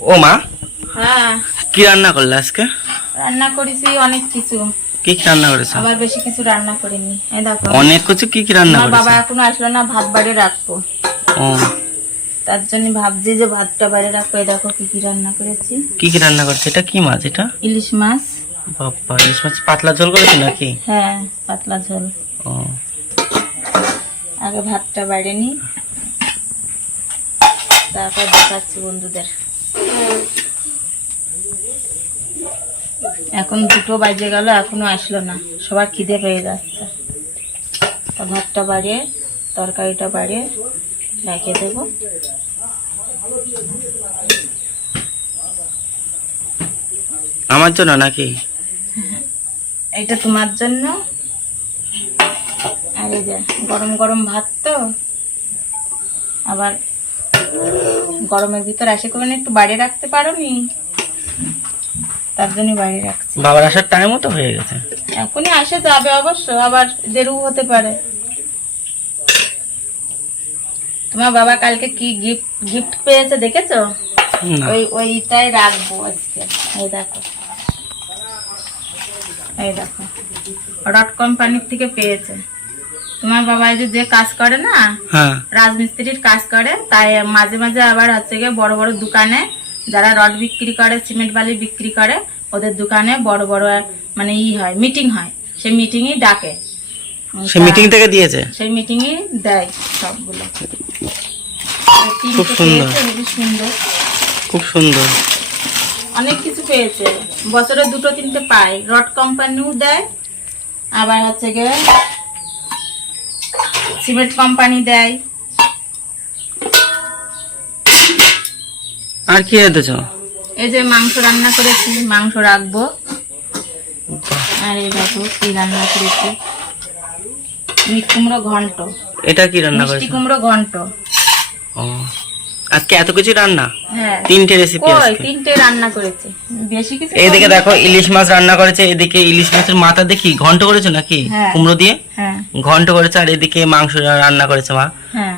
ও মা হ্যাঁ। কি রান্না করলে আজকে? রান্না করেছি অনেক কিছু। কি কি রান্না করেছ? আবার বেশি কিছু রান্না করিনি। এই দেখো। অনেক কিছু কি কি রান্না আমার বাবা করেছ? এখনও আসলো না ভাত বাড়ি রাখব। ও। তার জন্য ভাবছি যে ভাতটা বাইরে রাখব। এই দেখো কি কি রান্না করেছি। কি কি রান্না করেছ? এটা কি মাছ এটা? ইলিশ মাছ। বাবা ইলিশ মাছ পাতলা ঝোল করেছ নাকি? হ্যাঁ পাতলা ঝোল। ও। আগে ভাতটা বাইরে নি। তারপর দেখাচ্ছি বন্ধুদের। এখন দুটো বাজে গেল এখনও আসলো না। সবার খিদে পেয়ে যাচ্ছে। তা ভাতটা বাড়িয়ে তরকারিটা বাড়িয়ে রেখে দেবো। আমার জন্য নাকি? এটা তোমার জন্য? আর এই যে গরম গরম ভাত তো। আবার গরমের ভিতর আসে করে একটু বাইরে রাখতে পারো নি তার জন্য বাইরে রাখছি। বাবার আসার টাইমও তো হয়ে গেছে। এখনই আসে যাবে অবশ্য আবার দেরু হতে পারে। তোমার বাবা কালকে কি গিফট গিফট পেয়েছে দেখেছ? ওই ওইটাই রাখব আজকে। এই দেখো। এই দেখো। রড কোম্পানির থেকে পেয়েছে। তোমার বাবা এই যে কাজ করে না হ্যাঁ। রাজমিস্ত্রির কাজ করে তাই মাঝে মাঝে আবার হচ্ছে গিয়ে বড় বড় দোকানে যারা রড বিক্রি করে সিমেন্ট বালি বিক্রি করে ওদের দোকানে বড় বড় মানে ই হয় মিটিং হয়। সেই মিটিংই ডাকে। সে মিটিং থেকে দিয়েছে? সেই মিটিংই দেয় সবগুলো। খুব সুন্দর। সুন্দর। খুব সুন্দর। অনেক কিছু পেয়েছে। বছরে দুটো তিনটে পায়। রড কোম্পানিও দেয় আবার হচ্ছে গিয়ে সিমেন্ট কোম্পানি দেয়। আর কি এনেছ এই যে মাংস রান্না করেছি মাংস রাখব। আর এই দেখো কি রান্না করেছি। মিট কুমড়ো ঘন্ট। এটা কি রান্না মিষ্টি কুমড়ো ঘন্ট। ও। আজকে এত কিছু রান্না? হ্যাঁ। তিনটে রেসিপি আজকে। তিনটে রান্না করেছি। বেশি কিছু করিনি। দেখো ইলিশ মাছ রান্না করেছে এদিকে ইলিশ মাছের মাথা দেখি ঘন্ট করেছ নাকি? হ্যাঁ। কুমড়ো দিয়ে? হ্যাঁ। ঘন্ট করেছে আর এদিকে মাংস রান্না করেছে মা। হ্যাঁ।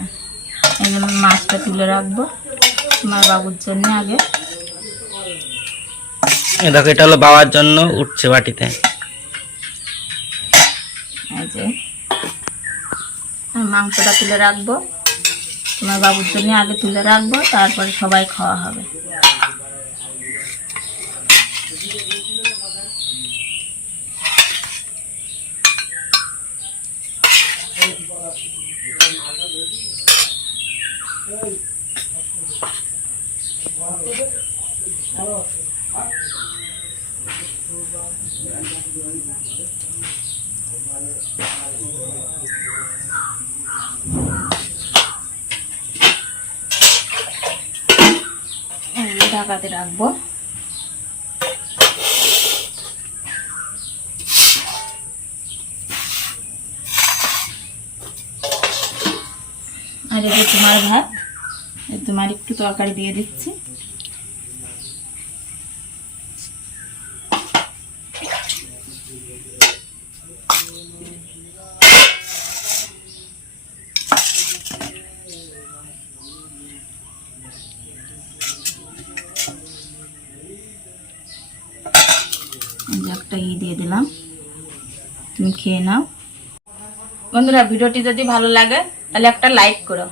মাছটা তুলে রাখব আমার বাবুর জন্য আগে। দেখো এটা হলো বাবার জন্য উঠছে বাটিতে। মাংসটা তুলে রাখব। তোমার বাবুর জন্য আগে তুলে রাখব তারপরে সবাই খাওয়া হবে। এই যে ঢাকাতে রাখব। আর এটা তোমার ভাত তোমার একটু তরকারি দিয়ে দিচ্ছি। একটা ই দিয়ে দিলাম। তুমি খেয়ে নাও। বন্ধুরা, ভিডিওটি যদি ভালো লাগে, তাহলে একটা লাইক করো।